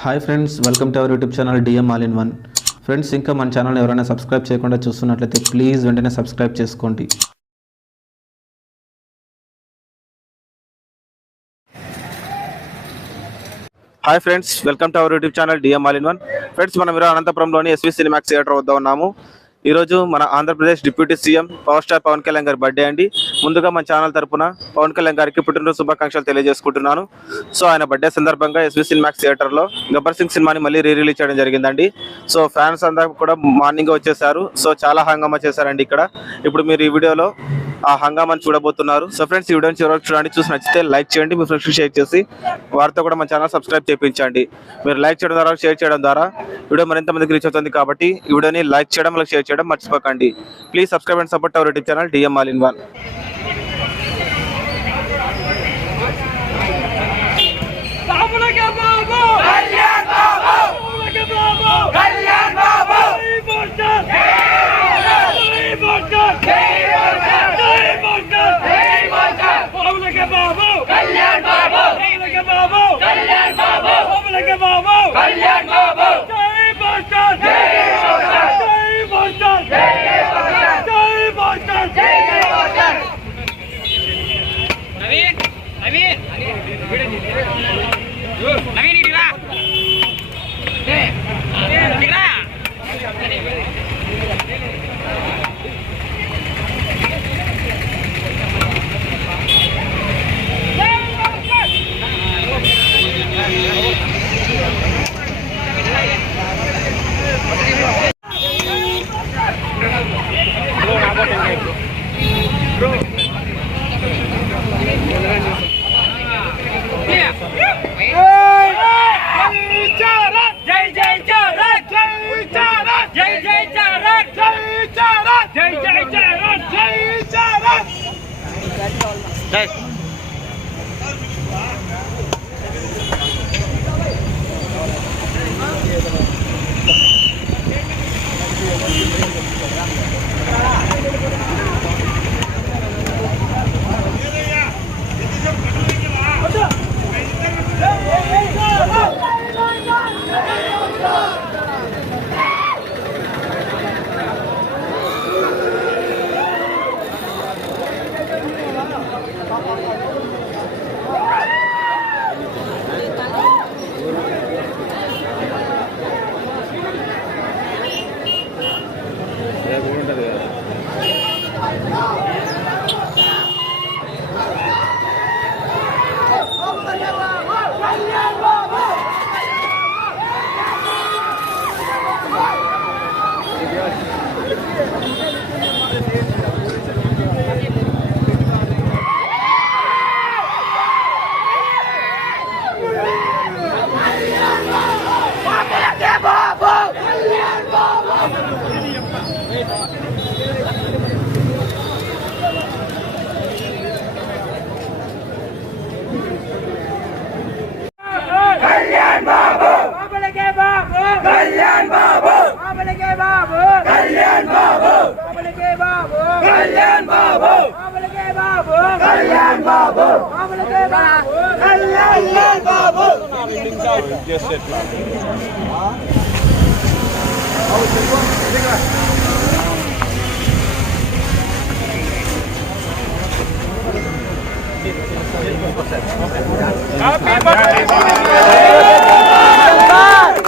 Hi friends welcome to our YouTube channel DM all in one friends ఇంకా మన channel ఎవరైనా subscribe చేయకుండా చూస్తున్నట్లయితే ప్లీజ్ వెంటనే సబ్స్క్రైబ్ చేసుకోండి. Hi friends welcome to our YouTube channel DM all in one friends మనం ఈరోజు అనంతపురంలోని SV Cinemax theatre వద్ద ఉన్నాము. ఈ రోజు మన Andhra Pradesh deputy CM power star Pawan Kalyan గారి బర్త్డే అండి. ముందుగా మన ఛానల్ తరపున పవన్ కళ్యాణ్ గారికి పుట్టినరోజు శుభాకాంక్షలు తెలియజేసుకుంటున్నాను. సో ఆయన బర్త్డే సందర్భంగా ఎస్వి సినిమాక్స్ థియేటర్లో గబ్బర్ సింగ్ సినిమాని మళ్ళీ రీ రిలీజ్ చేయడం జరిగిందండి. సో ఫ్యాన్స్ అందరూ కూడా మార్నింగ్ వచ్చేసారు. సో చాలా హంగామా చేశారండి ఇక్కడ. ఇప్పుడు మీరు ఈ వీడియోలో ఆ హంగామాని చూడబోతున్నారు. సో ఫ్రెండ్స్ ఈ వీడియోని చివరికి చూడండి. చూసి నచ్చితే లైక్ చేయండి మీ ఫ్రెండ్స్ షేర్ చేసి వారితో కూడా మన ఛానల్ సబ్స్క్రైబ్ చేయించండి. మీరు లైక్ చేయడం ద్వారా షేర్ చేయడం ద్వారా వీడియో మరింత మందికి రీచ్ అవుతుంది కాబట్టి ఈ వీడియోని లైక్ చేయడం అలాగే షేర్ చేయడం మర్చిపోకండి. Please subscribe and support our YouTube channel DM all in one babur allahumma babur Happy birthday! Happy birthday!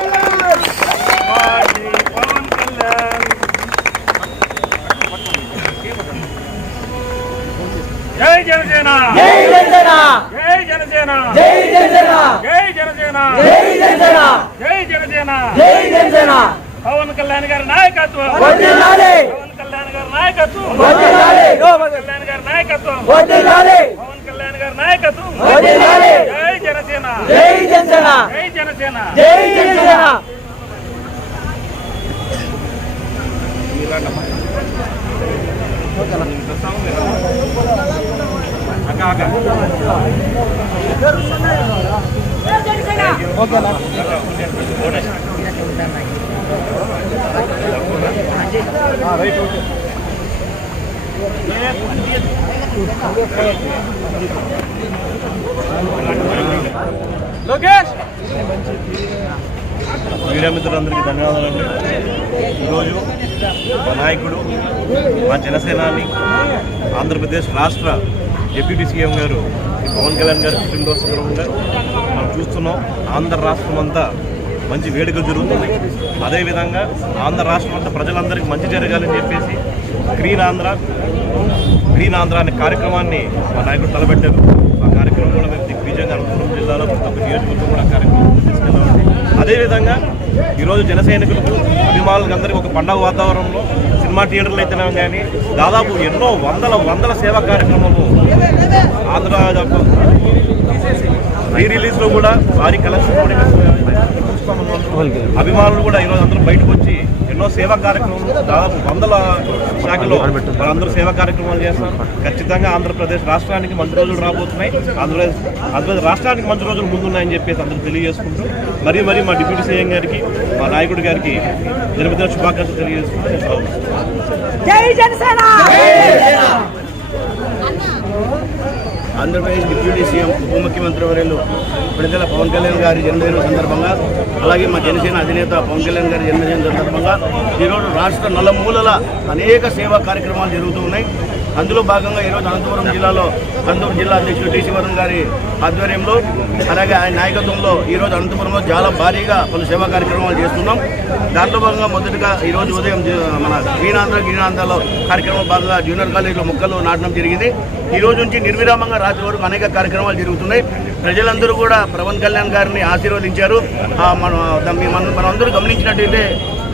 Janasena జై జనసేన జై జనసేన జై జనసేన పవన్ కళ్యాణ్ గారి నాయకత్వం పవన్ కళ్యాణ్ గారి నాయకత్వం పవన్ కళ్యాణ్ గారి నాయకత్వం పవన్ కళ్యాణ్ గారి నాయకత్వం జై జనసేన జై జనసేన జై జనసేన జై జనసేన అక్క అక్క మీడియా మిత్రులందరికీ ధన్యవాదాలు అండి ఈరోజు మా నాయకుడు మా జనసేనాని ఆంధ్రప్రదేశ్ రాష్ట్ర డిప్యూటీ సీఎం గారు పవన్ కళ్యాణ్ గారు పుట్టినరోజు సందర్భంగా చూస్తున్నాం. ఆంధ్ర రాష్ట్రం అంతా మంచి వేడుకలు జరుగుతున్నాయి. అదేవిధంగా ఆంధ్ర రాష్ట్రం అంతా ప్రజలందరికీ మంచి జరగాలని చెప్పేసి గ్రీన్ ఆంధ్ర గ్రీన్ ఆంధ్ర అనే కార్యక్రమాన్ని మా నాయకుడు తలపెట్టారు. ఆ కార్యక్రమం కూడా మేము దిగ్విజయంగా అనంతపురం జిల్లాలో ప్రతి ఒక్క నియోజకవర్గం కూడా కార్యక్రమం తీసుకెళ్ళామండి అదేవిధంగా ఈరోజు జన సైనికులకు అభిమానులకు అందరికీ ఒక పండగ వాతావరణంలో సినిమా థియేటర్లు అయితేనే కానీ దాదాపు ఎన్నో వందల వందల సేవా కార్యక్రమాలు ఆంధ్ర రీ రిలీజ్లో కూడా భారీ కలెక్షన్ కూడా అభిమానులు కూడా ఈరోజు అందరూ బయటకు వచ్చి ఎన్నో సేవా కార్యక్రమాలు దాదాపు వందల శాఖలో వాళ్ళందరూ సేవా కార్యక్రమాలు చేస్తారు. ఖచ్చితంగా ఆంధ్రప్రదేశ్ రాష్ట్రానికి మంచి రోజులు రాబోతున్నాయి. ఆంధ్రప్రదేశ్ ఆంధ్రప్రదేశ్ రాష్ట్రానికి మంచి రోజులు ముందున్నాయని చెప్పేసి అందరూ తెలియజేసుకుంటూ మరీ మరీ మా డిప్యూటీ సీఎం గారికి మా నాయకుడి గారికి జన్మదిన శుభాకాంక్షలు తెలియజేసుకుంటూ ఆంధ్రప్రదేశ్ డిప్యూటీ సీఎం ఉప ముఖ్యమంత్రి వర్యులు విడుదల పవన్ కళ్యాణ్ గారి జన్మదినం సందర్భంగా అలాగే మా జనసేన అధినేత పవన్ కళ్యాణ్ గారి జన్మదినం సందర్భంగా ఈరోజు రాష్ట్ర నలుమూలల అనేక సేవా కార్యక్రమాలు జరుగుతూ ఉన్నాయి. అందులో భాగంగా ఈరోజు అనంతపురం జిల్లాలో అనంతపురం జిల్లా అధ్యక్షుడు టీసీ వరుణ్ గారి ఆధ్వర్యంలో అలాగే ఆయన నాయకత్వంలో ఈరోజు అనంతపురంలో చాలా భారీగా పలు సేవా కార్యక్రమాలు చేస్తున్నాం. దాంట్లో భాగంగా మొదటగా ఈరోజు ఉదయం మన గ్రీనాంధ్ర గ్రీనాంధ్రలో కార్యక్రమం భాగంగా జూనియర్ కాలేజీలో మొక్కలు నాటడం జరిగింది. ఈ రోజు నుంచి నిర్విరామంగా రాత్రి వరకు అనేక కార్యక్రమాలు జరుగుతున్నాయి. ప్రజలందరూ కూడా పవన్ కళ్యాణ్ గారిని ఆశీర్వదించారు. మనం దాన్ని మనం అందరూ గమనించినట్టయితే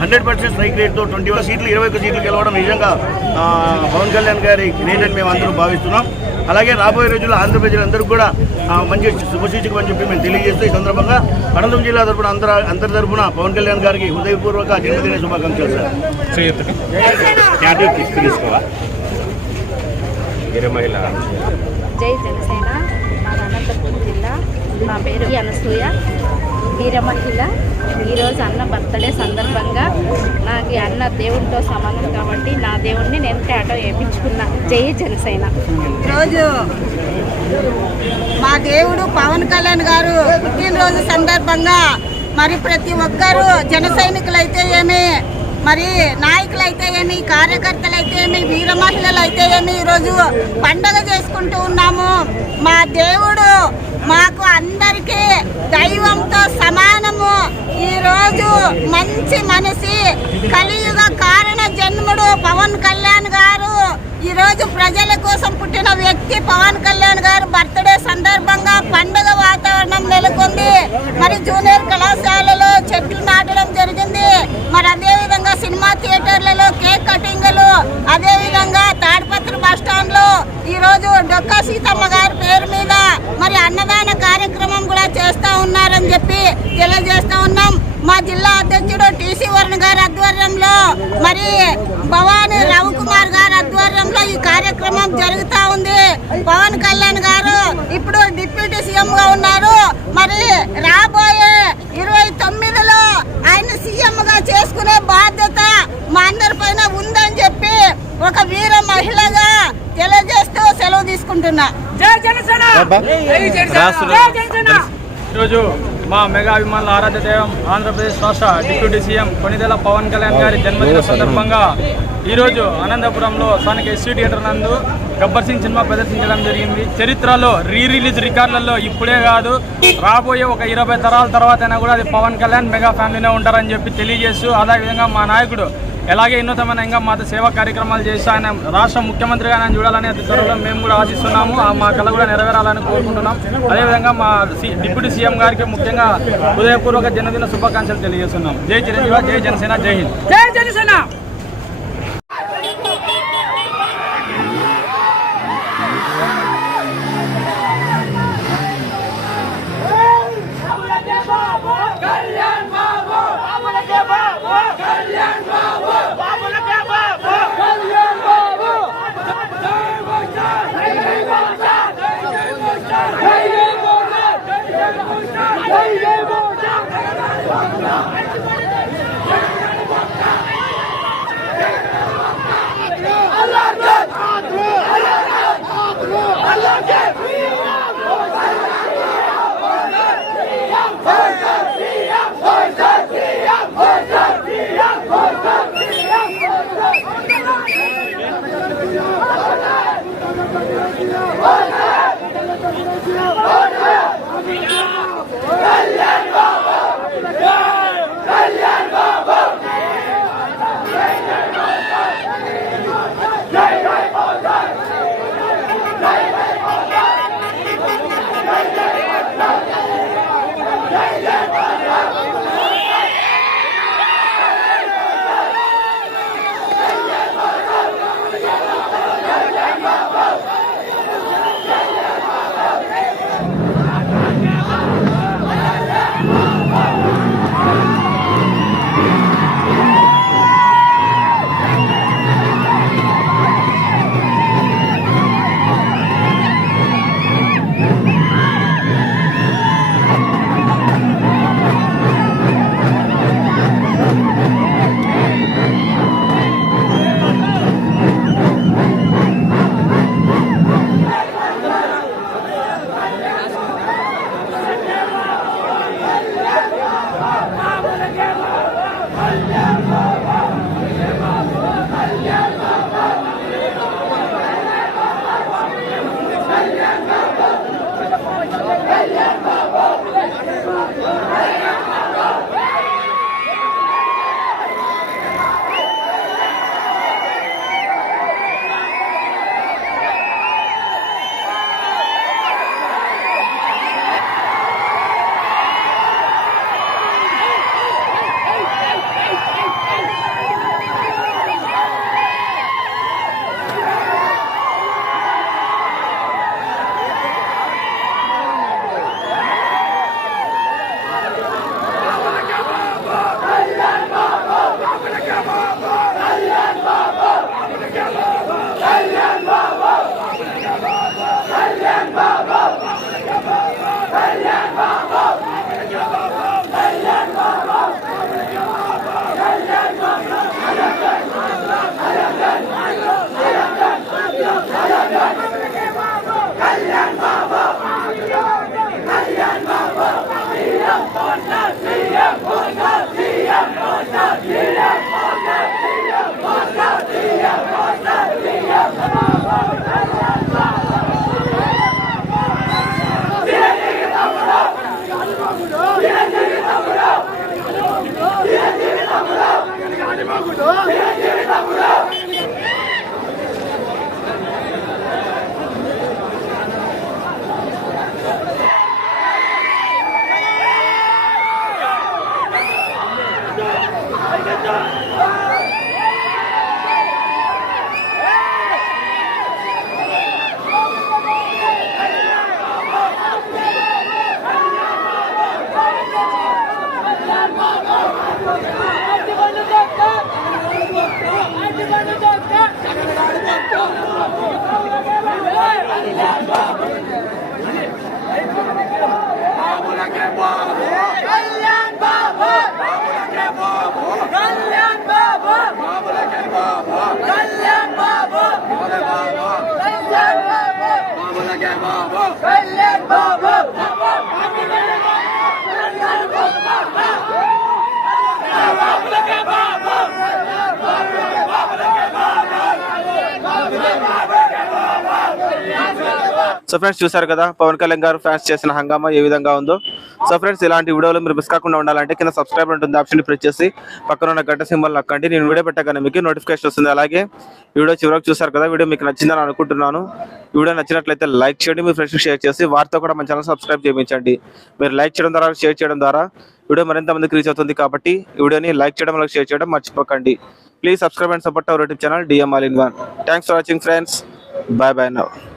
హండ్రెడ్ పర్సెంట్ స్ట్రైక్ రేట్తో ట్వంటీ వన్ సీట్లు ఇరవై ఒక్క సీట్లు గెలవడం నిజంగా పవన్ కళ్యాణ్ గారి గ్రేట్ అని మేము అందరూ భావిస్తున్నాం. అలాగే రాబోయే రోజుల్లో ఆంధ్ర ప్రజలందరూ కూడా మంచి శుభసూచకం అని చెప్పి మేము తెలియజేస్తూ ఈ సందర్భంగా అనంతపురం జిల్లా తరపున అందరూ అందరి తరపున పవన్ కళ్యాణ్ గారికి హృదయపూర్వక జన్మదిన శుభాకాంక్షలు సార్. జై జనసేన. మా అనంతపురం జిల్లా నా పేరు అనసూయ. వీర మహిళ. ఈరోజు అన్న బర్త్డే సందర్భంగా నాకు ఈ అన్న దేవుడితో సమానం కాబట్టి నా దేవుడిని నేను టాటో వేయించుకున్నా. జయ జనసేన. రోజు మా దేవుడు పవన్ కళ్యాణ్ గారు పుట్టినరోజు సందర్భంగా మరి ప్రతి ఒక్కరూ జన సైనికులైతే ఏమి మరి నాయకులైతే ఏమి కార్యకర్తలైతే ఏమి వీర మహిళలు అయితే ఏమి ఈరోజు పండగ చేసుకుంటూ ఉన్నాము. మా దేవుడు మాకు అందరికీ సమానము. ఈ రోజు మంచి మనిషి కలియుగ కారణ జన్ముడు పవన్ కళ్యాణ్ గారు. ఈ రోజు ప్రజల కోసం పుట్టిన వ్యక్తి పవన్ కళ్యాణ్ గారు. బర్త్డే సందర్భంగా పండుగ వాతావరణం నెలకొంది. మరి జూనియర్ కళాశాలలో చెట్లు నాటడం జరిగింది. మరి అదే విధంగా సినిమా థియేటర్లలో కేక్ కటింగ్లు అదే ఈరోజు ఈ రోజు డొక్కా సీతమ్మ గారి పేరు మీద మరి అన్నదాన కార్యక్రమం కూడా చేస్తా ఉన్నారని చెప్పి తెలియజేస్తూ ఉన్నాం. మా జిల్లా అధ్యక్షుడు టీసీ వరుణ్ గారి ఆధ్వర్యంలో మరి భవానీ రవికుమార్ గారి ఆధ్వర్యంలో ఈ కార్యక్రమం జరుగుతా ఉంది. పవన్ కళ్యాణ్ గారు ఇప్పుడు డిప్యూటీ సీఎం గా ఉన్నారు. మరి రాబోయే ఇరవై తొమ్మిదిలో ఆయన సీఎం గా చేసుకునే బాధ్యత మా అందరి పైన ఉందని చెప్పి ఒక వీర మహిళగా తెలియజేస్తూ ఈరోజు మా మెగా అభిమానుల ఆరాధ్య దైవం ఆంధ్రప్రదేశ్ రాష్ట్ర డిప్యూటీ సీఎం కొనిదెల పవన్ కళ్యాణ్ గారి జన్మదిన సందర్భంగా ఈరోజు అనంతపురంలో స్థానిక ఎస్సీ థియేటర్ నందు గబ్బర్ సింగ్ సినిమా ప్రదర్శించడం జరిగింది. చరిత్రలో రీ రిలీజ్ రికార్డులలో ఇప్పుడే కాదు రాబోయే ఒక ఇరవై తరాల తర్వాత అయినా కూడా అది పవన్ కళ్యాణ్ మెగా ఫ్యామిలీనే ఉంటారని చెప్పి తెలియజేస్తూ అదేవిధంగా మా నాయకుడు ఎలాగే ఉన్నతమైన ఇంకా మాతో సేవా కార్యక్రమాలు చేసి ఆయన రాష్ట్ర ముఖ్యమంత్రిగా ఆయన చూడాలని అతి త్వరలో మేము కూడా ఆశిస్తున్నాము. ఆ మా కళ కూడా నెరవేరాలని కోరుకుంటున్నాం. అదేవిధంగా మా సి- డిప్యూటీ సీఎం గారికి ముఖ్యంగా హృదయపూర్వక జన్మదిన శుభాకాంక్షలు తెలియజేస్తున్నాం. జై చిరంజీవి జై జనసేన జై హింద్. జై జనసేన! సో ఫ్రెండ్స్ చూసారు కదా పవన్ కళ్యాణ్ గారు ఫ్యాన్స్ చేసిన హంగామా ఏ విధంగా ఉందో. సో ఫ్రెండ్స్ ఇలాంటి వీడియోలు మీరు మిస్ కాకుండా ఉండాలంటే కింద సబ్స్క్రైబ్ ఉంటుంది ఆప్షన్ ప్రెస్ చేసి పక్కన ఉన్న గంట సింబల్ నక్కండి. నేను వీడియో పెట్టగానే మీకు నోటిఫికేషన్ వస్తుంది. అలాగే వీడియో చివరకు చూసారు కదా వీడియో మీకు నచ్చిందని అనుకుంటున్నాను. వీడియో నచ్చినట్లయితే లైక్ చేయండి మీ ఫ్రెండ్స్కి షేర్ చేసి వారితో కూడా మన ఛానల్ సబ్స్క్రైబ్ చేయించండి. మీరు లైక్ చేయడం ద్వారా షేర్ చేయడం ద్వారా వీడియో మరింత మందికి రీచ్ అవుతుంది కాబట్టి వీడియోని లైక్ చేయడం అలాగే షేర్ చేయడం మర్చిపోకండి. Please subscribe and support our YouTube channel DM all in one thanks for watching friends bye bye now